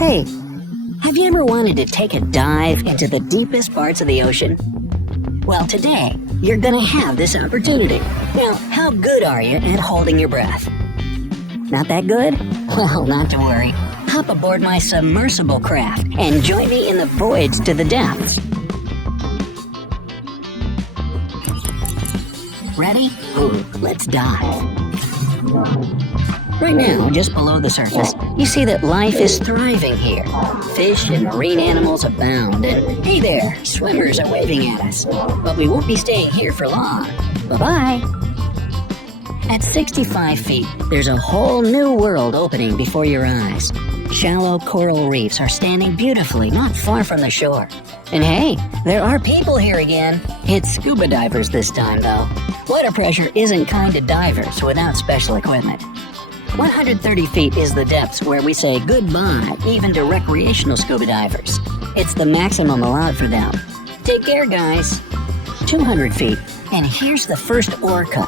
Hey, have you ever wanted to take a dive into the deepest parts of the ocean? Well, today, you're gonna have this opportunity. Now, how good are you at holding your breath? Not that good? Well, not to worry. Hop aboard my submersible craft and join me in the voyage to the depths. Ready? Ooh, let's dive. Right now, just below the surface, you see that life is thriving here. Fish and marine animals abound, and hey there, swimmers are waving at us. But we won't be staying here for long. Bye-bye. At 65 feet, there's a whole new world opening before your eyes. Shallow coral reefs are standing beautifully not far from the shore. And hey, there are people here again. It's scuba divers this time, though. Water pressure isn't kind to divers without special equipment. 130 feet is the depths where we say goodbye even to recreational scuba divers. It's the maximum allowed for them. Take care, guys. 200 feet, and here's the first orca.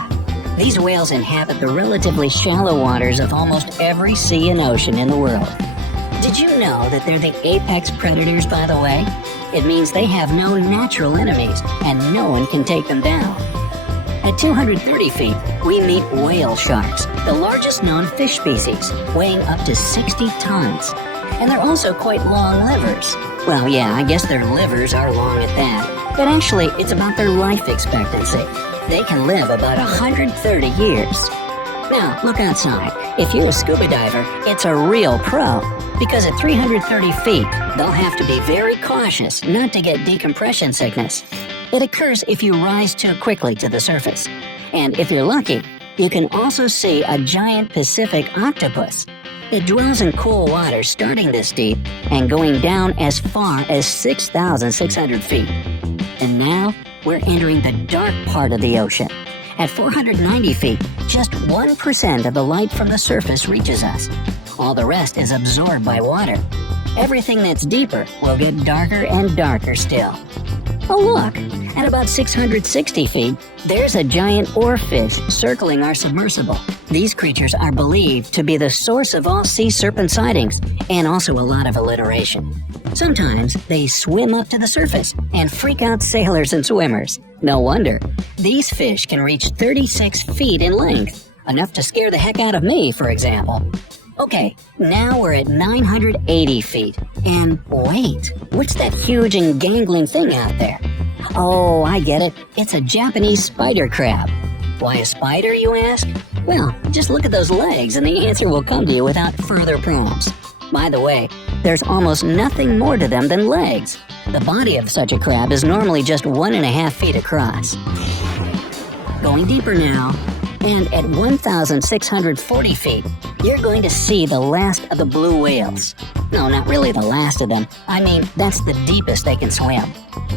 These whales inhabit the relatively shallow waters of almost every sea and ocean in the world. Did you know that they're the apex predators, by the way? It means they have no natural enemies, and no one can take them down. At 230 feet, we meet whale sharks, the largest known fish species, weighing up to 60 tons. And they're also quite long livers. Well, yeah, I guess their livers are long at that. But actually, it's about their life expectancy. They can live about 130 years. Now, look outside. If you're a scuba diver, it's a real pro. Because at 330 feet, they'll have to be very cautious not to get decompression sickness. It occurs if you rise too quickly to the surface. And if you're lucky, you can also see a giant Pacific octopus. It dwells in cool water starting this deep and going down as far as 6,600 feet. And now, we're entering the dark part of the ocean. At 490 feet, just 1% of the light from the surface reaches us. All the rest is absorbed by water. Everything that's deeper will get darker and darker still. Oh look, at about 660 feet, there's a giant oarfish circling our submersible. These creatures are believed to be the source of all sea serpent sightings and also a lot of alliteration. Sometimes they swim up to the surface and freak out sailors and swimmers. No wonder. These fish can reach 36 feet in length, enough to scare the heck out of me, for example. Okay, now we're at 980 feet. And wait, what's that huge and gangling thing out there? Oh, I get it. It's a Japanese spider crab. Why a spider, you ask? Well, just look at those legs and the answer will come to you without further prompts. By the way, there's almost nothing more to them than legs. The body of such a crab is normally just 1.5 feet across. Going deeper now, and at 1,640 feet, you're going to see the last of the blue whales. No, not really the last of them. I mean, that's the deepest they can swim.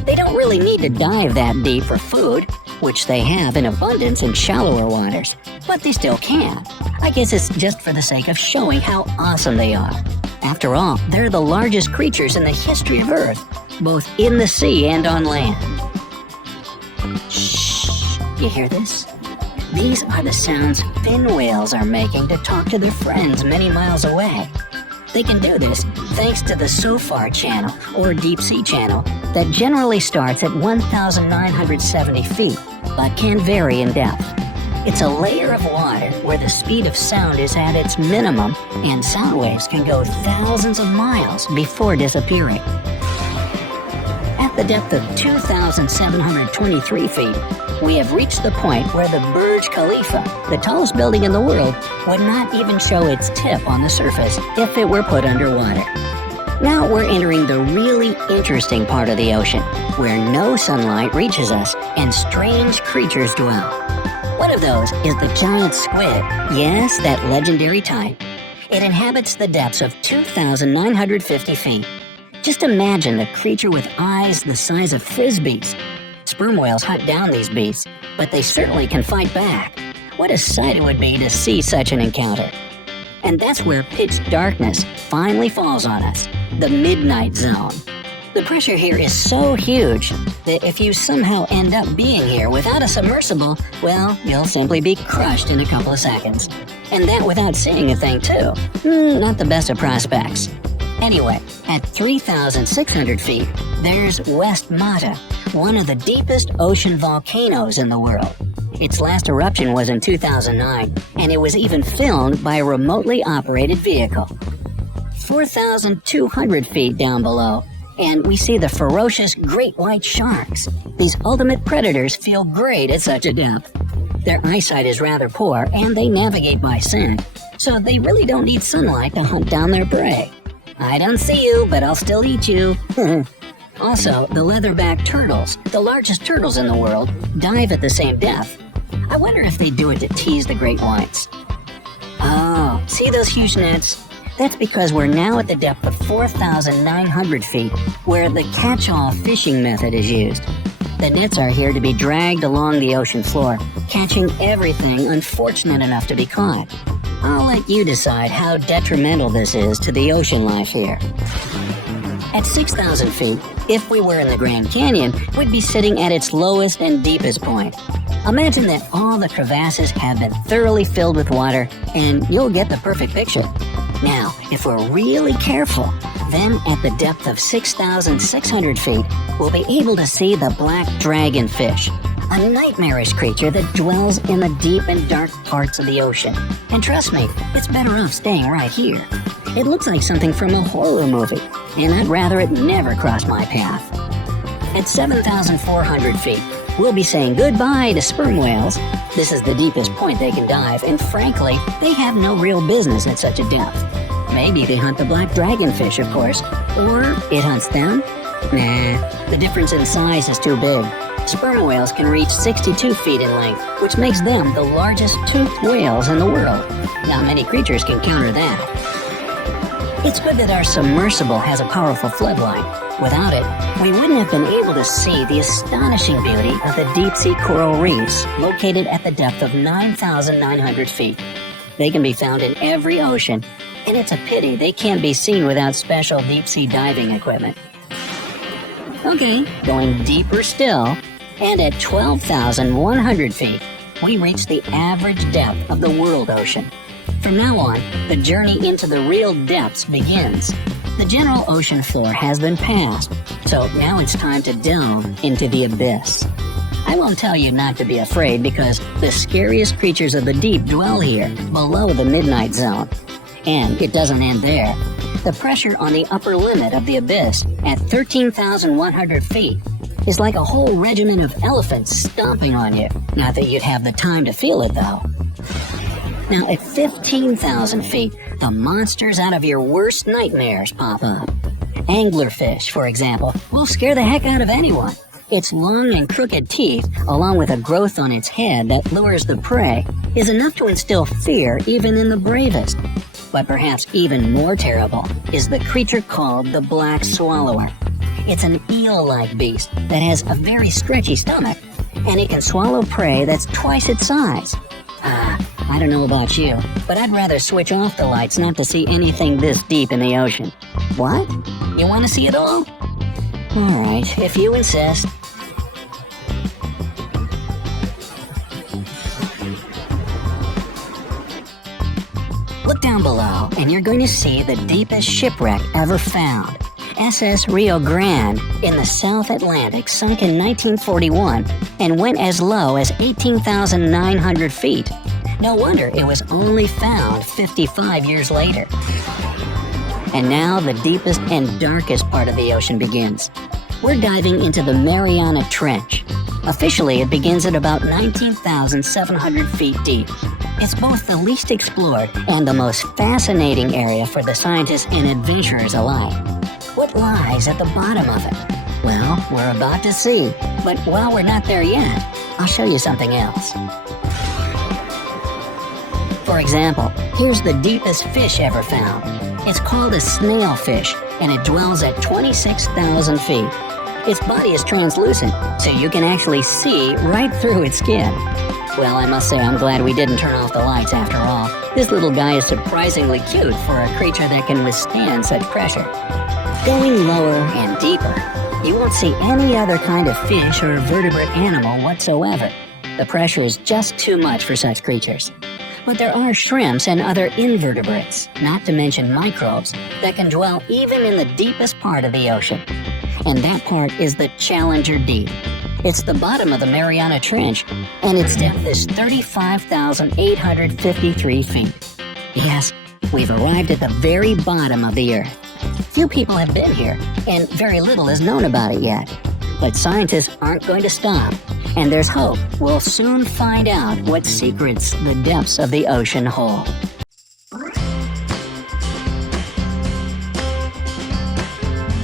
They don't really need to dive that deep for food, which they have in abundance in shallower waters, but they still can. I guess it's just for the sake of showing how awesome they are. After all, they're the largest creatures in the history of Earth, both in the sea and on land. Shh, you hear this? These are the sounds fin whales are making to talk to their friends many miles away. They can do this thanks to the SOFAR channel, or deep sea channel, that generally starts at 1,970 feet, but can vary in depth. It's a layer of water where the speed of sound is at its minimum, and sound waves can go thousands of miles before disappearing. At the depth of 2,723 feet, we have reached the point where the Burj Khalifa, the tallest building in the world, would not even show its tip on the surface if it were put underwater. Now we're entering the really interesting part of the ocean, where no sunlight reaches us and strange creatures dwell. One of those is the giant squid. Yes, that legendary type. It inhabits the depths of 2,950 feet. Just imagine a creature with eyes the size of frisbees. Sperm whales hunt down these beasts, but they certainly can fight back. What a sight it would be to see such an encounter. And that's where pitch darkness finally falls on us, the midnight zone. The pressure here is so huge that if you somehow end up being here without a submersible, well, you'll simply be crushed in a couple of seconds. And that without seeing a thing too. Not the best of prospects. Anyway, at 3,600 feet, there's West Mata, one of the deepest ocean volcanoes in the world. Its last eruption was in 2009, and it was even filmed by a remotely operated vehicle. 4,200 feet down below, and we see the ferocious great white sharks. These ultimate predators feel great at such a depth. Their eyesight is rather poor, and they navigate by scent, so they really don't need sunlight to hunt down their prey. I don't see you, but I'll still eat you. Also, the leatherback turtles, the largest turtles in the world, dive at the same depth. I wonder if they do it to tease the great whites. Oh, see those huge nets? That's because we're now at the depth of 4,900 feet, where the catch-all fishing method is used. The nets are here to be dragged along the ocean floor, catching everything unfortunate enough to be caught. I'll let you decide how detrimental this is to the ocean life here. At 6,000 feet, if we were in the Grand Canyon, we'd be sitting at its lowest and deepest point. Imagine that all the crevasses have been thoroughly filled with water, and you'll get the perfect picture. Now, if we're really careful, then at the depth of 6,600 feet, we'll be able to see the black dragonfish, a nightmarish creature that dwells in the deep and dark parts of the ocean. And trust me, it's better off staying right here. It looks like something from a horror movie, and I'd rather it never cross my path. At 7,400 feet, we'll be saying goodbye to sperm whales. This is the deepest point they can dive, and frankly, they have no real business at such a depth. Maybe they hunt the black dragonfish, of course, or it hunts them. Nah, the difference in size is too big. Sperm whales can reach 62 feet in length, which makes them the largest toothed whales in the world. Not many creatures can counter that. It's good that our submersible has a powerful floodlight. Without it, we wouldn't have been able to see the astonishing beauty of the deep-sea coral reefs located at the depth of 9,900 feet. They can be found in every ocean, and it's a pity they can't be seen without special deep-sea diving equipment. Okay, going deeper still, and at 12,100 feet, we reach the average depth of the world ocean. From now on, the journey into the real depths begins. The general ocean floor has been passed, so now it's time to delve into the abyss. I won't tell you not to be afraid because the scariest creatures of the deep dwell here, below the midnight zone. And it doesn't end there. The pressure on the upper limit of the abyss at 13,100 feet is like a whole regiment of elephants stomping on you. Not that you'd have the time to feel it, though. Now, at 15,000 feet, the monsters out of your worst nightmares pop up. Anglerfish, for example, will scare the heck out of anyone. Its long and crooked teeth, along with a growth on its head that lures the prey, is enough to instill fear even in the bravest. But perhaps even more terrible is the creature called the black swallower. It's an eel-like beast that has a very stretchy stomach, and it can swallow prey that's twice its size. I don't know about you, but I'd rather switch off the lights not to see anything this deep in the ocean. What? You want to see it all? Alright, if you insist. Look down below, and you're going to see the deepest shipwreck ever found. SS Rio Grande in the South Atlantic sunk in 1941 and went as low as 18,900 feet. No wonder it was only found 55 years later. And now the deepest and darkest part of the ocean begins. We're diving into the Mariana Trench. Officially, it begins at about 19,700 feet deep. It's both the least explored and the most fascinating area for the scientists and adventurers alike. What lies at the bottom of it? Well, we're about to see. But while we're not there yet, I'll show you something else. For example, here's the deepest fish ever found. It's called a snailfish, and it dwells at 26,000 feet. Its body is translucent, so you can actually see right through its skin. Well, I must say I'm glad we didn't turn off the lights after all. This little guy is surprisingly cute for a creature that can withstand such pressure. Going lower and deeper, you won't see any other kind of fish or vertebrate animal whatsoever. The pressure is just too much for such creatures. But there are shrimps and other invertebrates, not to mention microbes, that can dwell even in the deepest part of the ocean. And that part is the Challenger Deep. It's the bottom of the Mariana Trench, and its depth is 35,853 feet. Yes, we've arrived at the very bottom of the Earth. Few people have been here, and very little is known about it yet. But scientists aren't going to stop, and there's hope we'll soon find out what secrets the depths of the ocean hold.